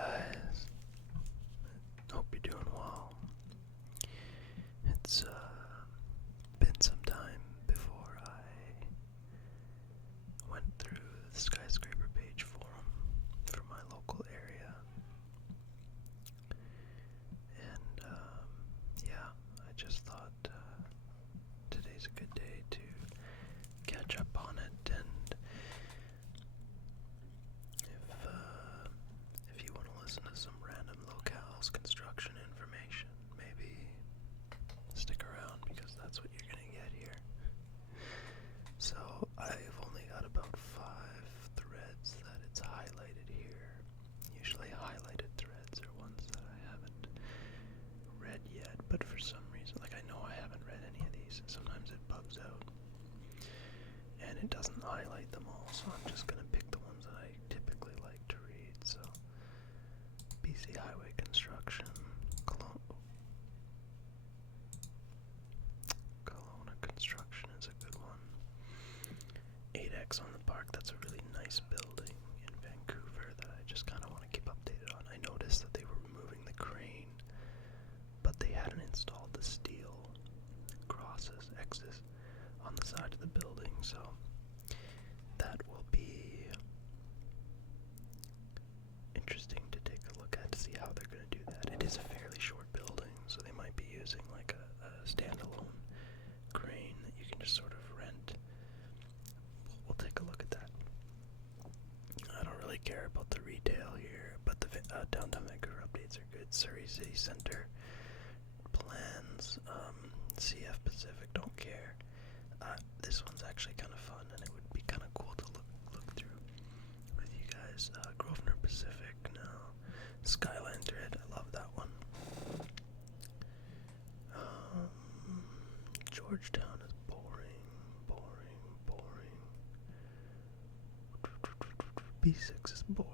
guys. Hope you're doing well. It's been some time before I went through the skyscraper page forum for my local area. And yeah, I just thought today's a good day to catch up on it, and if you want to listen to some random locales construction information, maybe stick around because that's what you're going to get here. So I've only got about 5 threads that it's highlighted here. Usually highlighted threads are ones that I haven't read yet, but for some reason, like I know I haven't read any of these, sometimes it bugs out and it doesn't highlight them all, so I'm just going to pick the ones that I typically like to read. So BC highway construction, Kelowna construction is a good one. 8X on the Park, that's a really nice building in Vancouver that I just kind of want to keep updated on. I noticed that they were removing the crane, but they hadn't installed the steel crosses, X's, on the side of the building, so that will be interesting to take a look at to see how they're going to do that. It is a fairly short building, so they might be using like a standalone crane that you can just sort of rent. We'll take a look at that. I don't really care about the retail here, but the downtown Vancouver updates are good. Surrey City Centre plans, CF Pacific, don't care. This one's actually kind of fun, and it would be kind of cool to look through with you guys. Grosvenor Pacific, no. Skyline Thread, I love that one. Georgetown is boring. B6 is boring.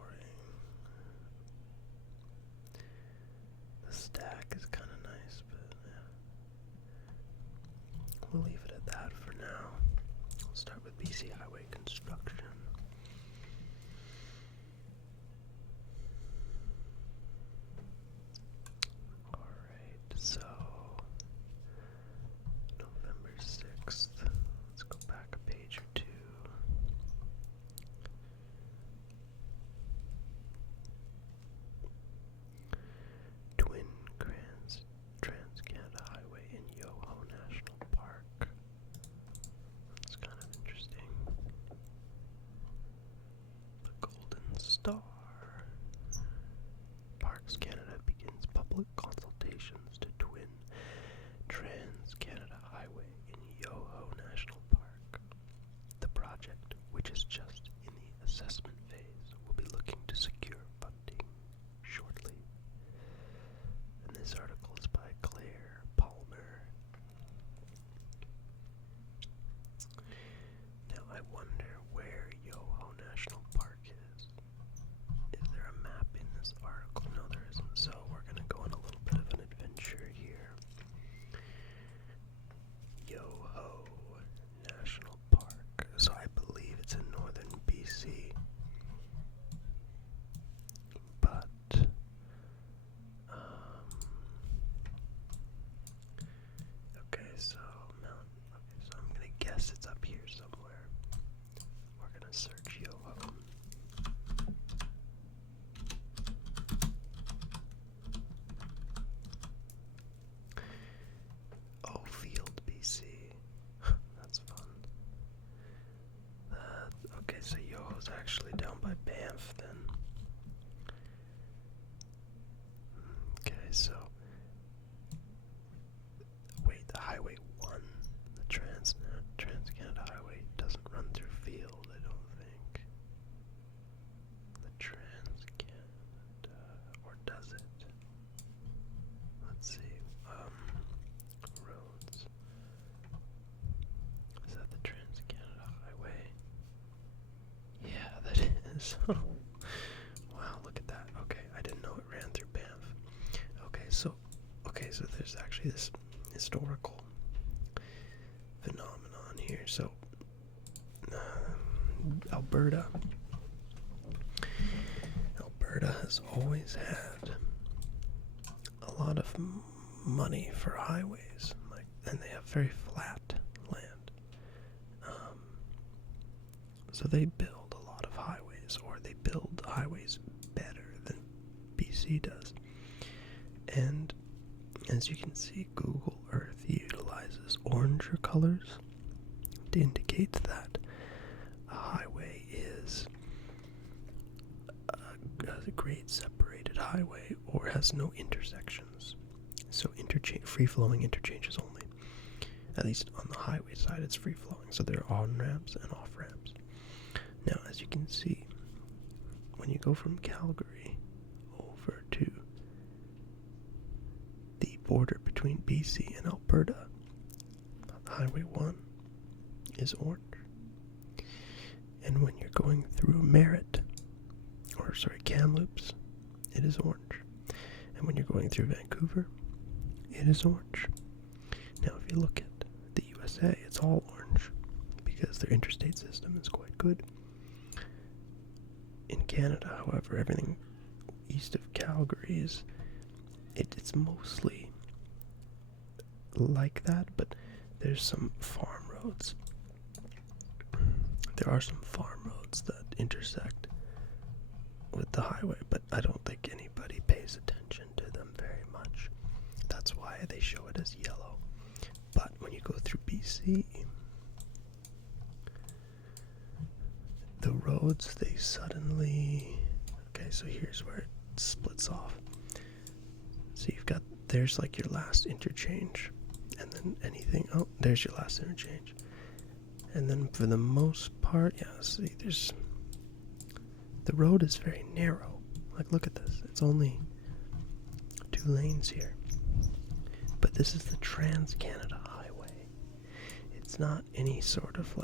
The stack is kind of nice, but yeah. We'll leave it at that for now. We'll start with BC highway construction. Alright, so November 6th. Let's go back a page or two. Twin Trans-Canada Highway in Yoho National Park. That's kind of interesting. The Golden Star. Parks Canada begins public consultations to Twin Trans-Canada Highway in Yoho National Park. The project, which is just in the assessment phase, will be looking to secure funding shortly. And this article is by Claire Palmer. Now I wonder where Yoho National Park is. Is there a map in this article? No, there isn't. So we're going to go on a little bit of an adventure here. Yoho National Park. So I believe it's in northern BC. But so I'm gonna guess it's up here somewhere. We're gonna search Yoho. Oh, Field, BC. That's fun. Okay, so Yoho's actually down by Banff then. Okay, so wait, the Highway 1, the Trans-Canada Highway doesn't run through Field, I don't think. The Trans-Canada, or does it? Let's see, roads. Is that the Trans-Canada Highway? Yeah, that is. Wow, look at that. Okay, I didn't know it ran through Banff. Okay, so there's actually this historical phenomenon here. So Alberta Alberta has always had a lot of money for highways, and they have very flat land. So they build a lot of highways, or they build highways better than BC does. And as you can see, Google Earth utilizes oranger colors to indicate that a highway is a grade separated highway or has no intersections. So free-flowing interchanges only. At least on the highway side, it's free-flowing. So there are on-ramps and off-ramps. Now, as you can see, when you go from Calgary over to the border between BC and Alberta, Highway 1 is orange. And when you're going through Kamloops, it is orange. And when you're going through Vancouver, it is orange. Now, if you look at the USA, it's all orange because their interstate system is quite good. In Canada, however, everything east of Calgary it's mostly like that, but there's some farm roads. There are some farm roads that intersect with the highway, but I don't think anybody pays attention to them very much. That's why they show it as yellow. But when you go through BC, the roads, they suddenly... Okay, so here's where it splits off. So there's like your last interchange, and then anything... Oh, there's your last interchange. And then for the most part, see, the road is very narrow. Like, look at this. It's only 2 lanes here. But this is the Trans-Canada Highway. It's not any sort of,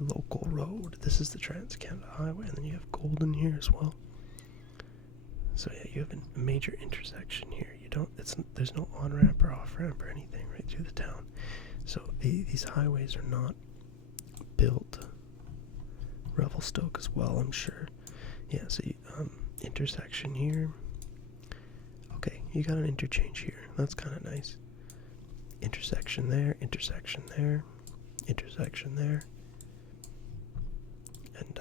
local road. This is the Trans-Canada Highway, and then you have Golden here as well. So, yeah, you have a major intersection here. There's no on-ramp or off-ramp or anything right through the town. So these highways are not built Revelstoke as well, I'm sure. Yeah, so intersection here. Okay, you got an interchange here. That's kind of nice. Intersection there, intersection there, intersection there. And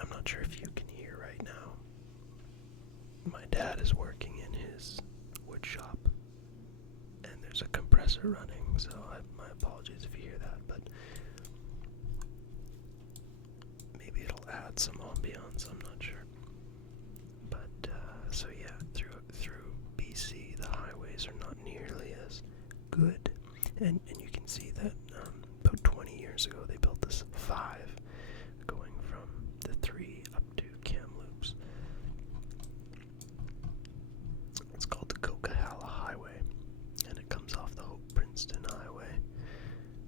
I'm not sure if you can hear right now. My dad is working in his wood shop, and there's a compressor running, so my apologies if you hear that, but maybe it'll add some ambiance, I'm not sure. But, so yeah, through BC, the highways are not nearly as good, and you can see that about 20 years ago they built this 5, going from the 3 up to Kamloops. It's called the Coquihalla Highway, and it comes off the Hope-Princeton Highway.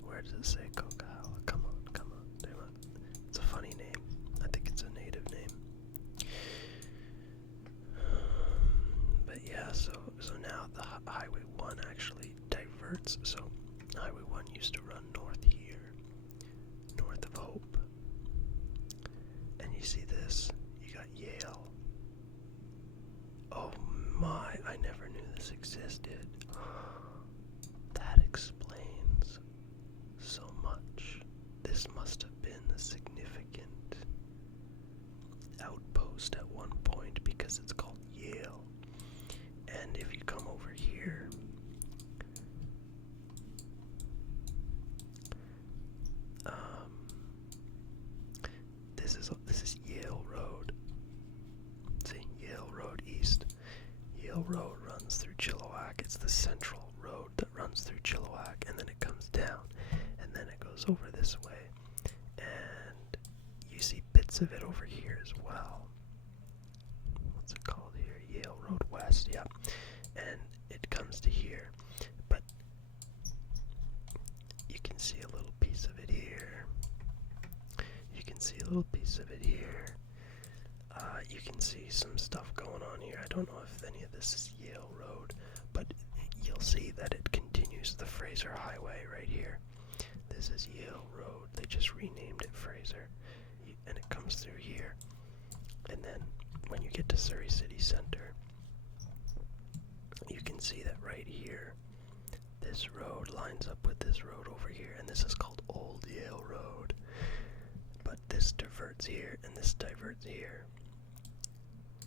Where does it say Coquihalla? Come on. Damn it. It's a funny name. I think it's a native name. But yeah, so now the Highway 1 actually diverts. So Highway 1 used to run north here, north of Hope. And you see this, you got Yale. Oh my, I never knew this existed. That explains so much. This must have been a significant outpost at one point because it's called Yale. And if you come over here, this is Yale Road. See, Yale Road East. Yale Road runs through Chilliwack. It's the central road that runs through Chilliwack, and then it comes down, and then it goes over this way, and you see bits of it over here as well. What's it called here? Yale Road West, yeah. And it comes to here, but you can see a little piece of it here. You can see a little piece of it here. You can see some stuff going on here. I don't know if any of this is Yale Road, but you'll see that it continues the Fraser Highway right here. This is Yale Road. They just renamed it Fraser, and it comes through here. And then get to Surrey City Centre, you can see that right here, this road lines up with this road over here, and this is called Old Yale Road. But this diverts here, and this diverts here.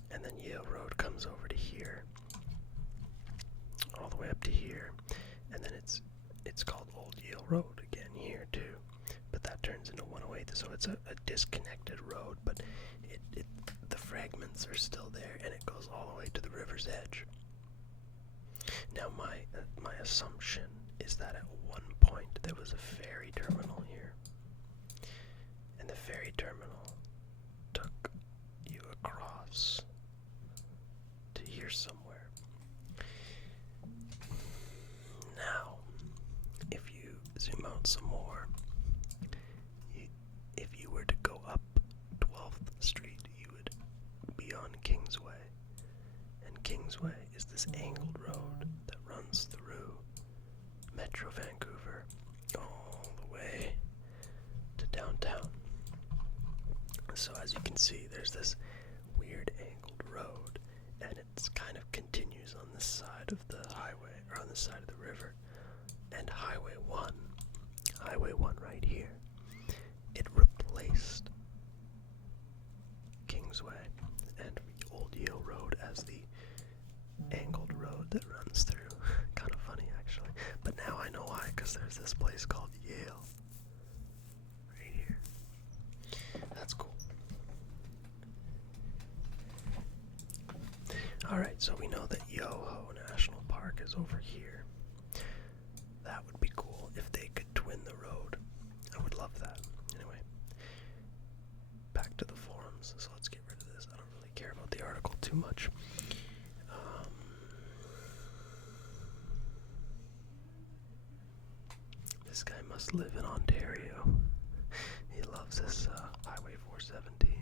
And then Yale Road comes over to here, all the way up to here, and then it's called Old Yale Road again here too. But that turns into 108, so it's a disconnected road, but the fragments are still there, and it goes all the way to the river's edge. Now my assumption is that at one point there was a ferry terminal here, and the ferry terminal took you across to here somewhere. Now, if you zoom out some more, if you were to go up 12th Street, you would be on Kingsway. And Kingsway is this angled road that runs through Metro Vancouver all the way to downtown. So as you can see, there's this weird angled road, and it's kind of continues on this side of the highway, or on this side of the river. And Highway 1 right here, it replaced Kingsway and Old Yale Road as the angled road that runs through. Kind of funny, actually. But now I know why, because there's this place called Yale right here. That's cool. Alright, so we know that Yoho National Park is over here. That would be cool if they could twin the road. I would love that. Anyway, back to the forums. So let's get rid of this. I don't really care about the article too much. This guy must live in Ontario. He loves this Highway 417.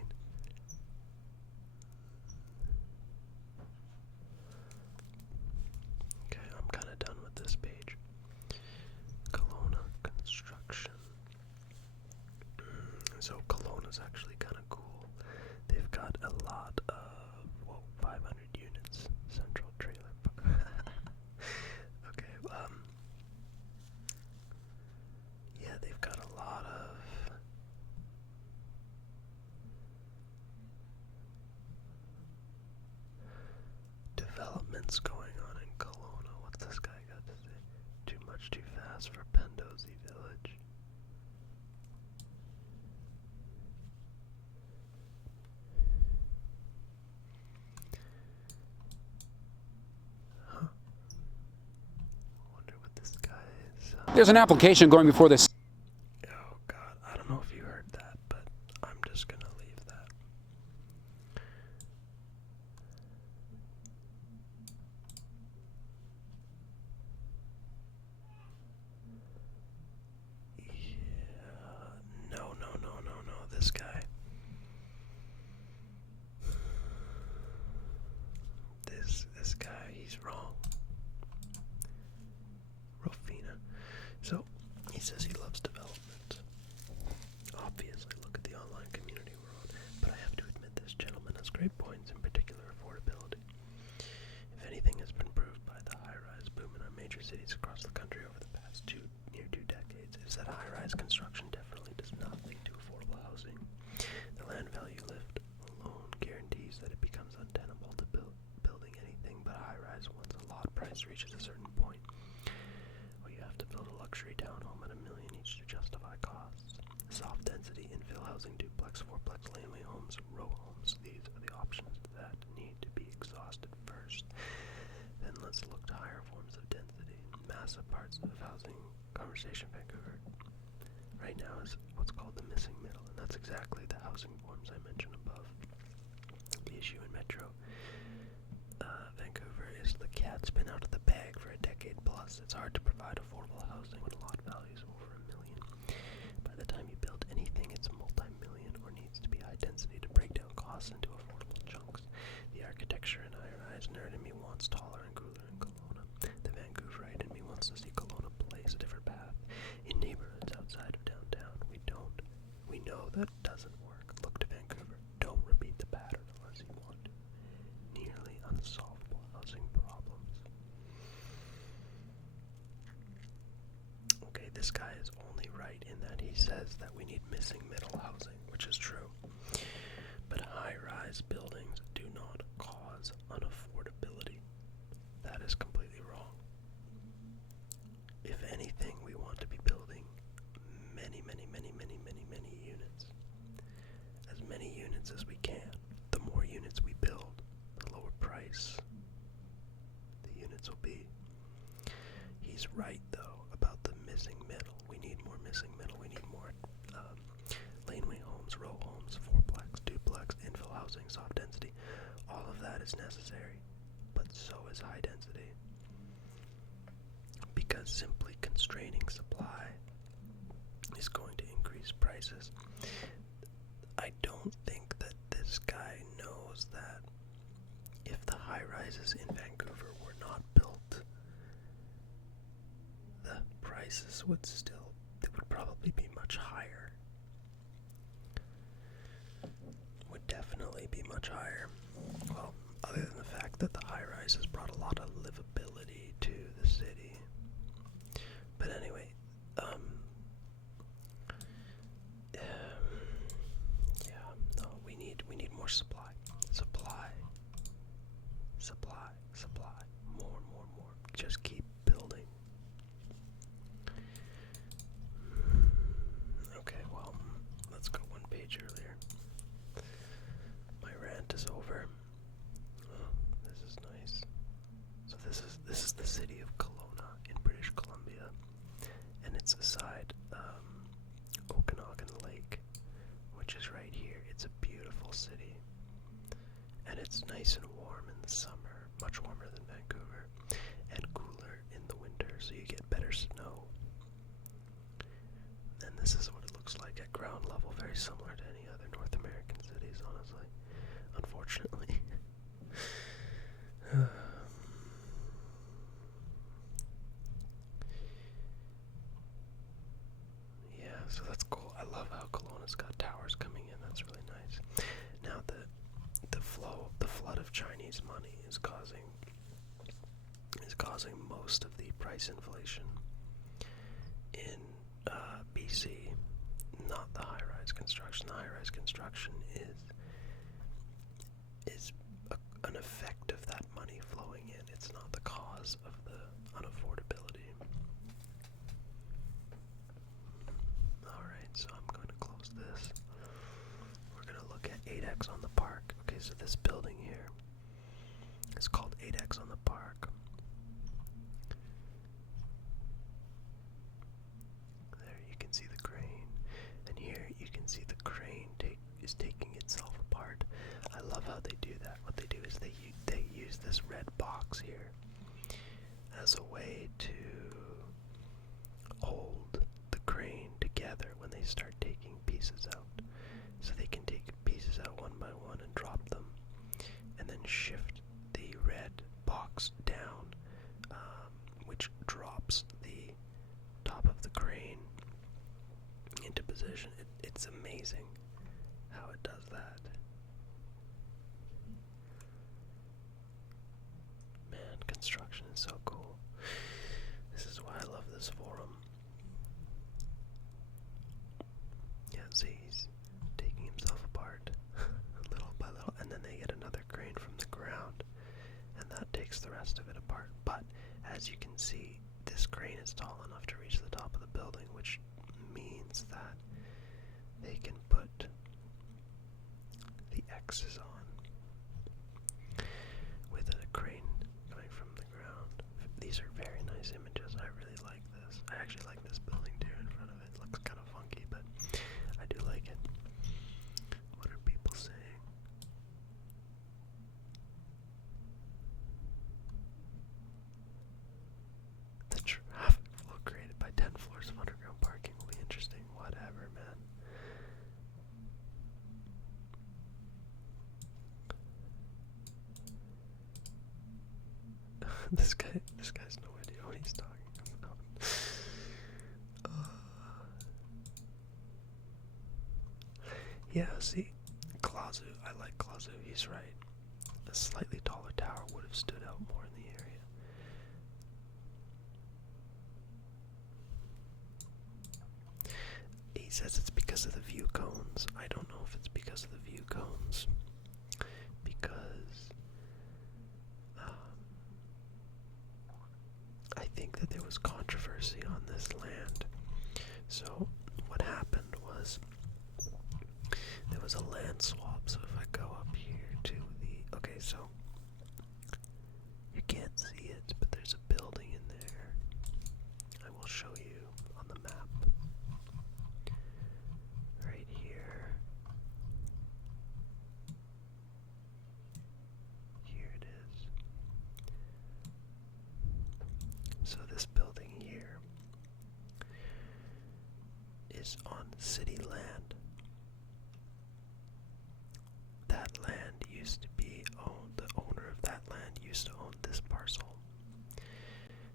Okay, I'm kind of done with this page. Kelowna construction. So Kelowna's actually kind of cool. They've got a lot of 500 units. Central trailer park. Okay, yeah, they've got a lot of developments going on in Kelowna. What's this guy got to say? Too much, too fast for Pendozi Village. Huh. I wonder what this guy is. There's an application going before this. Oh God, I don't know if you heard that, but I'm just gonna leave that. Yeah, no, this guy. This guy, he's wrong. Rofina. So, he says he loves development. Obviously, look at the online community world. But I have to admit, this gentleman has great points, in particular affordability. If anything has been proved by the high-rise boom in our major cities across the country over the past near two decades, is that high-rise construction definitely does not lead to affordable housing. The land value lift alone guarantees that it becomes untenable to building anything but high-rise once a lot price reaches a certain point. Or you have to build a luxury townhome at $1 million each to justify costs. Soft density, infill housing, duplex, fourplex, laneway homes, row homes. These are the options that need to be exhausted first. Then let's look to higher forms of density. Massive parts of housing conversation Vancouver right now is what's called the missing middle, and that's exactly the housing forms I mentioned above. The issue in Metro Vancouver is the cat's been out of the bag for a decade plus. It's hard to provide affordable housing when lot values over $1 million. By the time you build anything, it's multi-million or needs to be high density to break down costs into affordable chunks. The architecture and high-rise nerd in me wants taller and cooler in Kelowna. The Vancouverite in me wants to see Kelowna blaze a different path. In neighborhoods outside of downtown, we know that doesn't work. Look to Vancouver. Don't repeat the pattern unless you want to. says that we need missing middle housing, which is true. But high-rise buildings do not cause unaffordability. That is completely wrong. If anything, we want to be building many units. As many units as we can. The more units we build, the lower price the units will be. He's right, though, about the missing middle. We need more missing middle. We need more laneway homes, row homes, fourplex, duplex, infill housing, soft density. All of that is necessary, but so is high density. Because simply constraining supply is going to increase prices. I don't think that this guy knows that if the high-rises in Vancouver were not built, the prices would probably be much higher. Would definitely be much higher. Well, other than the fact that the high-rises brought a lot of livability to the city. But anyway, we need more supply. Supply. More. Just keep building. Okay, well, let's go one page earlier. My rant is over. Oh, this is nice. So this is the city of Kelowna in British Columbia, and it's beside Okanagan Lake, which is right here. It's a beautiful city, and it's nice and warm in the summer, much warmer than Vancouver, and cooler in the winter, so you get better snow. And this is what it looks like at ground level, very similar to any other North American cities, honestly. Unfortunately. Yeah, so that's cool. I love how Kelowna's got towers coming in. That's really nice. Now the flood of Chinese money is causing most of the price inflation in BC. Not the high-rise construction. The high-rise construction is an effect of that money flowing in. It's not the cause of the unaffordability. Alright, so I'm going to close this. We're going to look at 8X on the park. Okay, so this building here is called 8X on the park. There you can see the crane. And here you can see the crane is taking itself apart. I love how they do that. What they do is they use this red box here as a way to hold the crane together when they start taking pieces out. So they can take pieces out one by one and drop them, and then shift the red box down, which drops the top of the crane into position. It's amazing how it does that. Man, construction is so cool. This is why I love this forum. Yeah, see, he's taking himself apart little by little, and then they get another crane from the ground, and that takes the rest of it apart. But as you can see, this crane is tall enough to reach the top of the building, which means that they can put the X's on with a crane coming from the ground. These are very nice images. I really like this. I actually like this building too in front of it. It looks kind of funky, but I do like it. What are people saying? The traffic flow created by 10 floors of underground parking will be interesting. Whatever, man. This guy's no idea what he's talking about. Yeah, see, Klazu, I like Klazu, he's right. A slightly taller tower would have stood out more in the area. he says it's because of the view cones. I don't know if it's because of the view cones. Because I think that there was controversy on this land. So what happened was there was a land swap. So if I go up here to the... Okay, so you can't see it, but there's a building in there. I will show you on the map. Right here. Here it is. So this building here is on city land. That land used to be owned, the owner of that land used to own this parcel.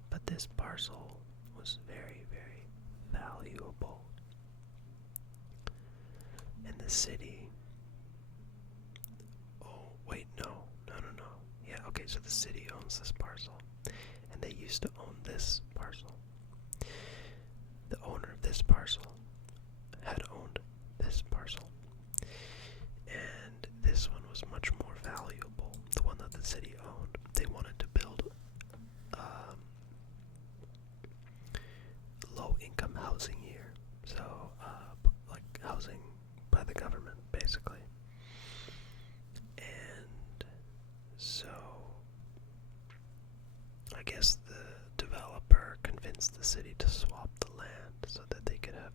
But this parcel was very, very valuable. And the city... Oh, wait, no. Yeah, okay, so the city owns this parcel. And they used to own this parcel. The owner of this parcel had owned this parcel. And this one was much more valuable, the one that the city owned. They wanted to build low-income housing here. So, like housing by the government, basically. And so, I guess the developer convinced the city to swap the land so that they could have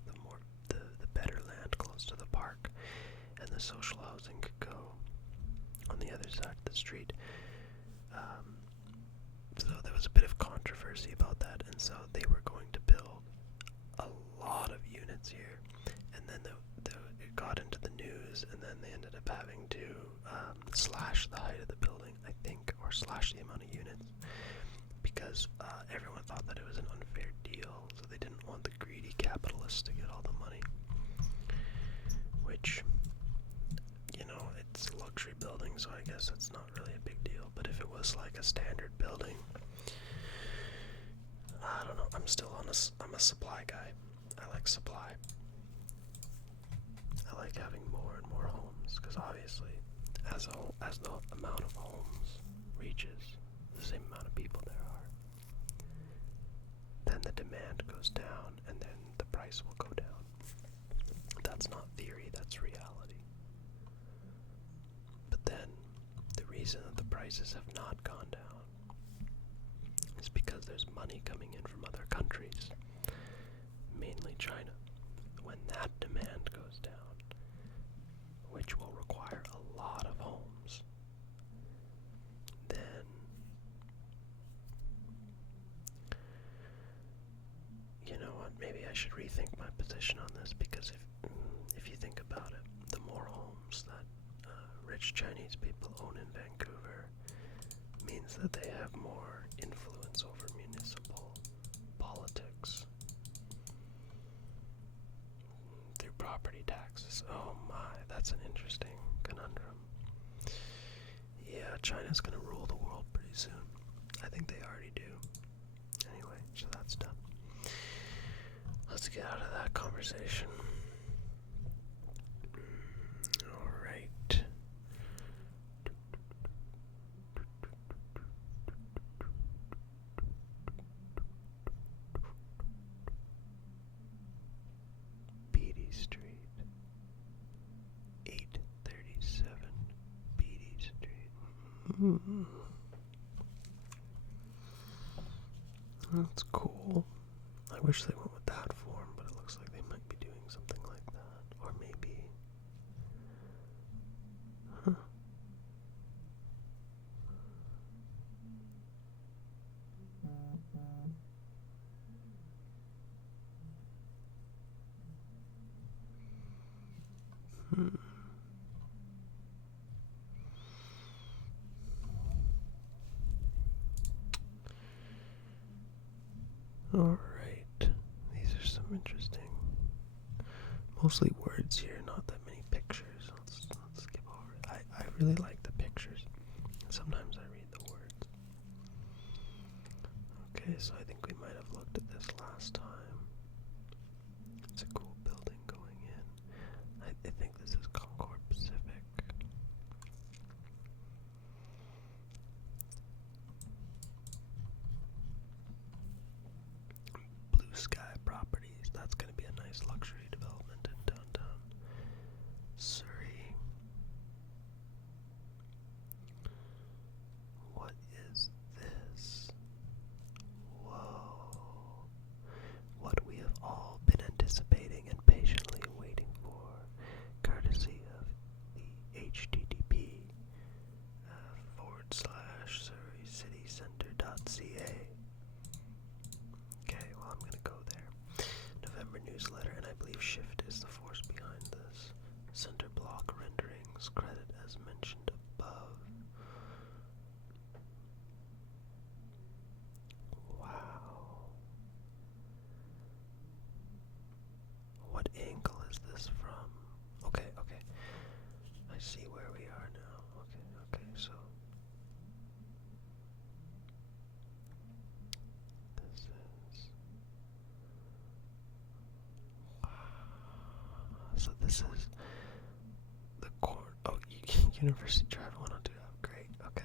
the better land close to the park, and the social housing could go on the other side of the street. So there was a bit of controversy about that, and so they were going to build a lot of units here, and then it got into the news, and then they ended up having to slash the height of the building, I think, or slash the amount of units, because everyone thought that it was an unfair deal, so they didn't want the greedy capitalists to get all the money. Which, it's a luxury building, so I guess it's not really a big deal. But if it was like a standard building, I don't know. I'm a supply guy. I like supply. I like having more and more homes, because obviously, as the amount of homes reaches the same amount of people there are, then the demand goes down, and then the price will go down. That's not theory, that's reality. But then, the reason that the prices have not gone down is because there's money coming in from other countries, mainly China. When that demand goes down, which will require a lot of homes, then you know what, maybe I should rethink my position on this, because if you think about it, the more homes that rich Chinese people own in Vancouver means that they have more influence over municipal politics through property taxes. Oh my, that's an interesting conundrum. Yeah, China's gonna rule the world pretty soon. I think they already do. Anyway, so that's done. Let's get out of that conversation. Alright. Beatty Street. 837 Beatty Street. That's cool. I wish they went with that form, but it looks like they might be doing something like that. Or maybe... Huh. Alright, these are some interesting, mostly words here, not that many pictures. Let's skip over it. I really like the pictures. Sometimes I read the words. Okay, so I think we might have looked at this last time. It's a cool building going University Drive 102. Great. Okay.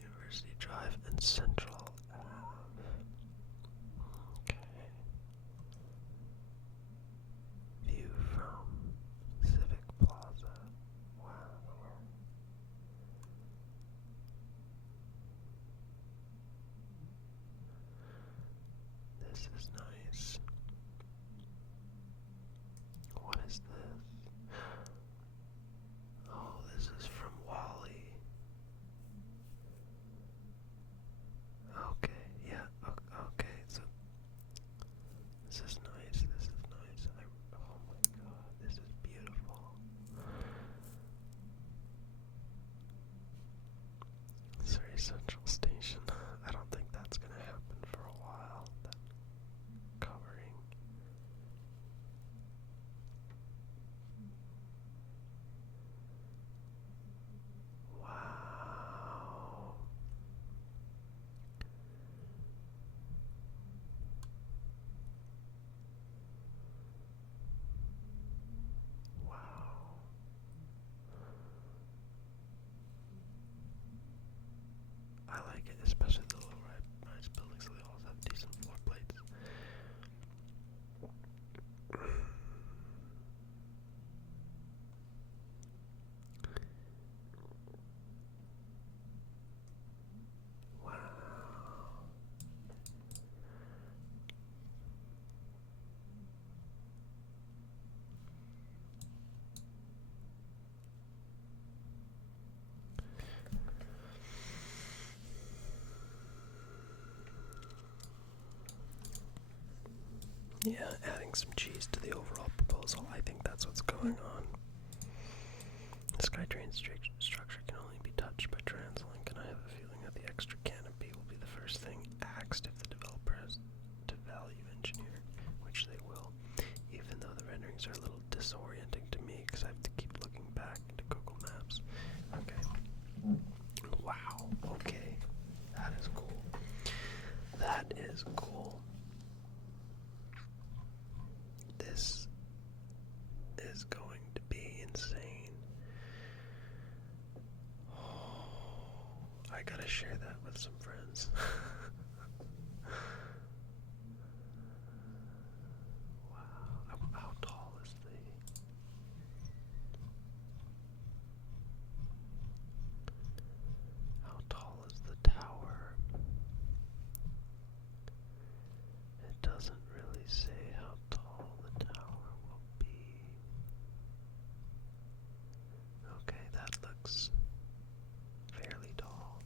University Drive and Central Ave. Okay. View from Civic Plaza. Wow. This is nice. What is this? Oh, this is from Wally. Okay, yeah, okay, so this is nice, this is nice. Oh my god, this is beautiful. Surrey Central Station. I don't think that's gonna happen for a while. That covering. Wow. Wow. I like it, especially the little nice buildings. They all have decent floor plates. Wow. Yeah, adding some cheese to the overall proposal. I think that's what's going on. The SkyTrain structure can only be touched by TransLink, and I have a feeling that the extra canopy will be the first thing axed if the developer has to value engineer, which they will, even though the renderings are a little disorienting to me because I have to keep looking back into Google Maps. Okay. Wow. Okay. That is cool. That is cool. This is going to be insane. Oh, I gotta share that with some friends. Wow. How tall is the tower? It doesn't really say how tall the tower will be. Okay, that looks fairly tall.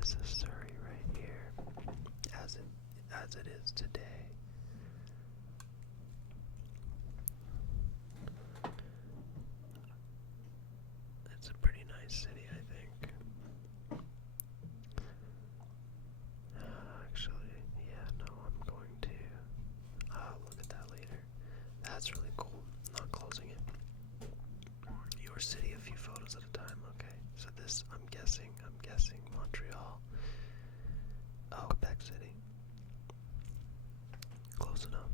This is Surrey right here, as it is today. It's a pretty nice city, I think. Actually, yeah, no, I'm going to. I'll look at that later. That's really cool. Not closing it. Your city, a few photos at a time. Okay, so this, I'm guessing Montreal. Oh, Quebec City. Close enough.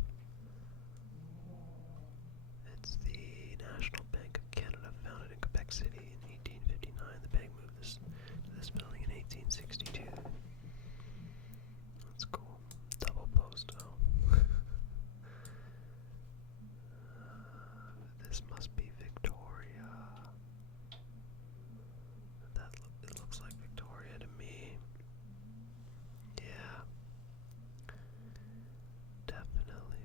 It's the National Bank of Canada, founded in Quebec City in 1859. The bank moved to this building in 1862. That's cool. Double post. Oh. This must be Victoria. It looks like Victoria to me. Yeah. Definitely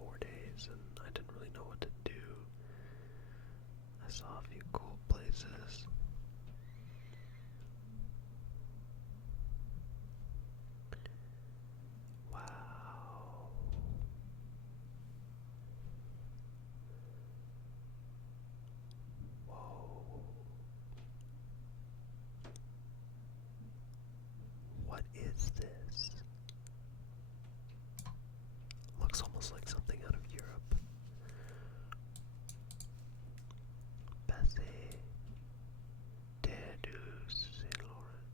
4 days, and I didn't really know what to do. I saw a few cool places. Wow. Whoa. What is this? Looks almost like something out of Europe. Passé de Saint Laurent.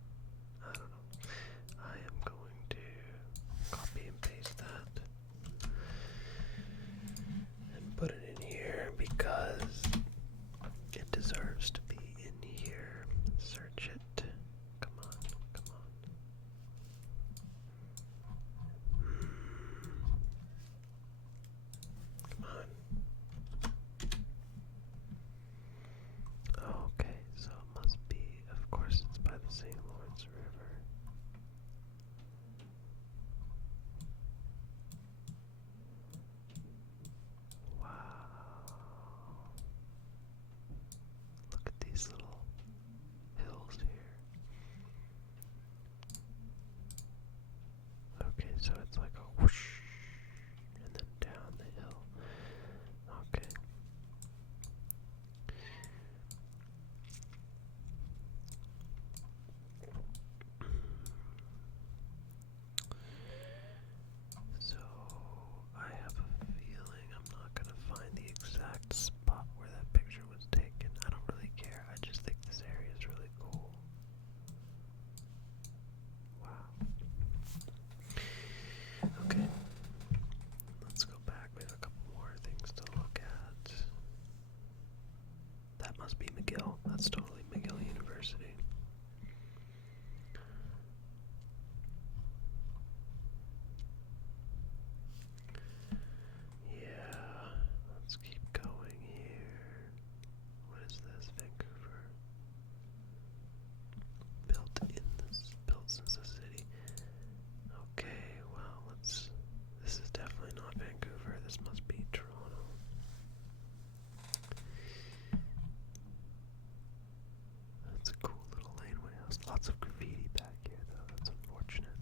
I don't know. I am going to copy and paste that and put it in here because it deserves to be in here. Search it. Come on, come on. Come on. Okay, so it must be, of course, it's by the St. Lawrence River. Wow. Look at these little hills here. Okay, so it's like a whoosh, and then down the hill. Okay. So, I have a feeling I'm not going to find the exact spot where that picture was taken. I don't really care. I just think this area is really cool. Wow. Okay. Let's go back. We have a couple more things to look at. That must be McGill. That's totally McGill University. Yeah, let's keep going here. What is this? Vancouver. Built since the city. Okay, well, this is definitely not Vancouver. This must be Toronto. That's a cool little laneway house. Lots of graffiti back here, though. That's unfortunate.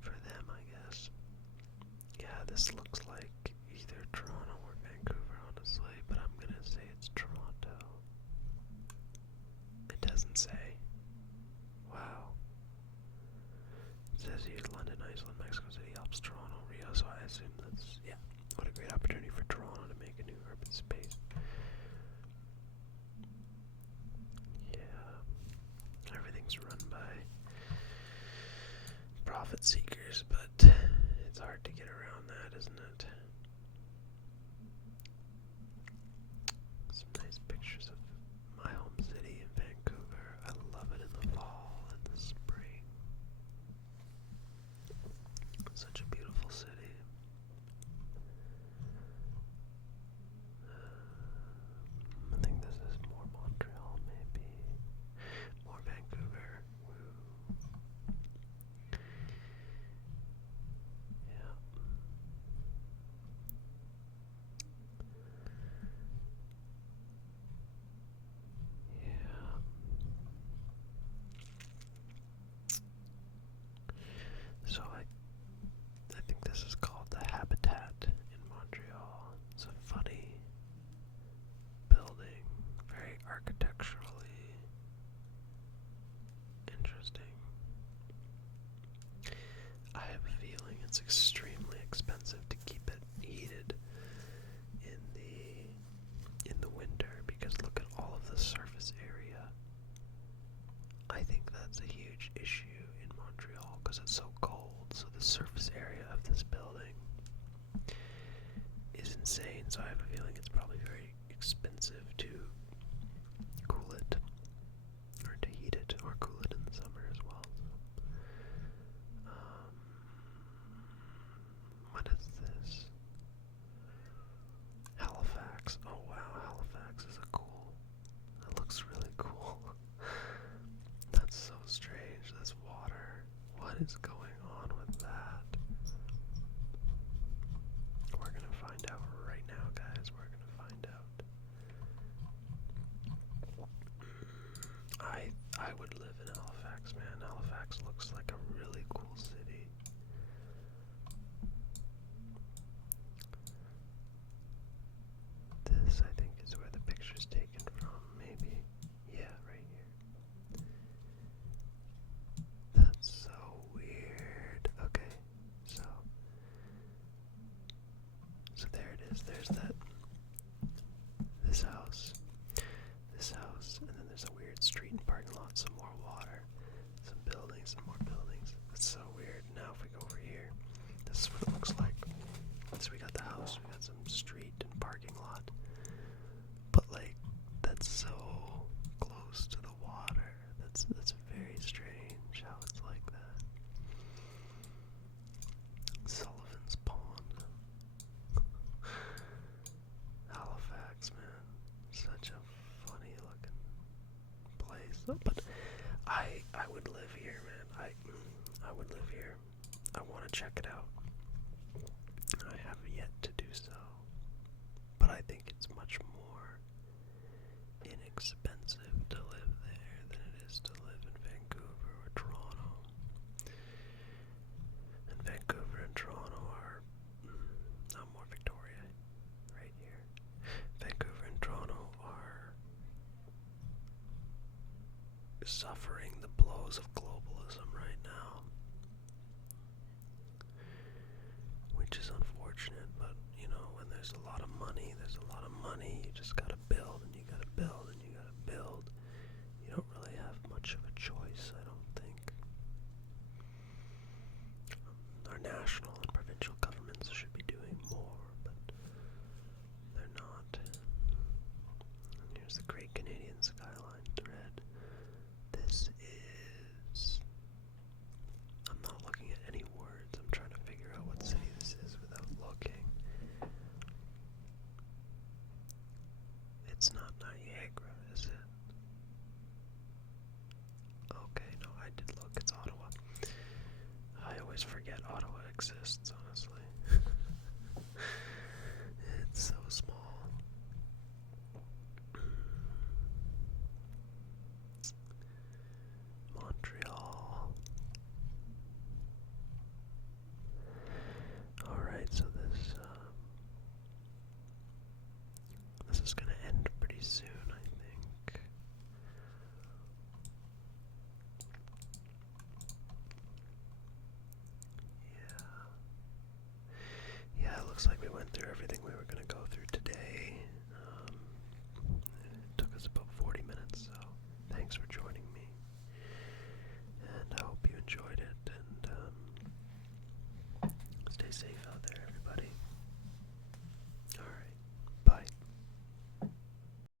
For them, I guess. Yeah, this looks like either Toronto or Vancouver, honestly, but I'm gonna say it's Toronto. It doesn't say. Wow. It says here London, Iceland, Mexico City, Alps, Toronto, Rio, so I assume that's, yeah. What a great opportunity for Toronto to make a new urban space. Yeah. Everything's run by profit seekers, but it's hard to get around that, isn't it? Some nice pictures of my home city in Vancouver. I love it in the fall and the spring. Such a beautiful city. I think this is more Montreal, maybe. More Vancouver. Woo. Yeah. Yeah. So I think this is called the Habitat in Montreal. It's a funny building, very architecturally interesting. I have a feeling it's extremely expensive to keep it heated in the winter because look at all of the surface area. I think that's a huge issue in Montreal because it's so cold. So the surface area of this building is insane. So I have a feeling it's probably very expensive to cool it or to heat it or cool it in the summer as well. What is this? Halifax. Oh wow, Halifax is that looks really cool. That's so strange. This water. What is going on with that? I would live here. I want to check it out. I have yet to do so. But I think it's much more inexpensive to live there than it is to live in Vancouver or Toronto. And Vancouver and Toronto are more Victoria right here. Vancouver and Toronto are suffering the blows of globalism right now, which is unfortunate, but you know, when there's a lot of money, you just gotta build and you gotta build and you gotta build. You don't really have much of a choice, I don't think. Our national and provincial governments should be doing more, but they're not. And here's the Great Canadian Skyline thread. This is... I'm not looking at any words. I'm trying to figure out what city this is without looking. It's not Niagara, is it? Okay, no, I did look. It's Ottawa. I always forget Ottawa exists, honestly. It's so small.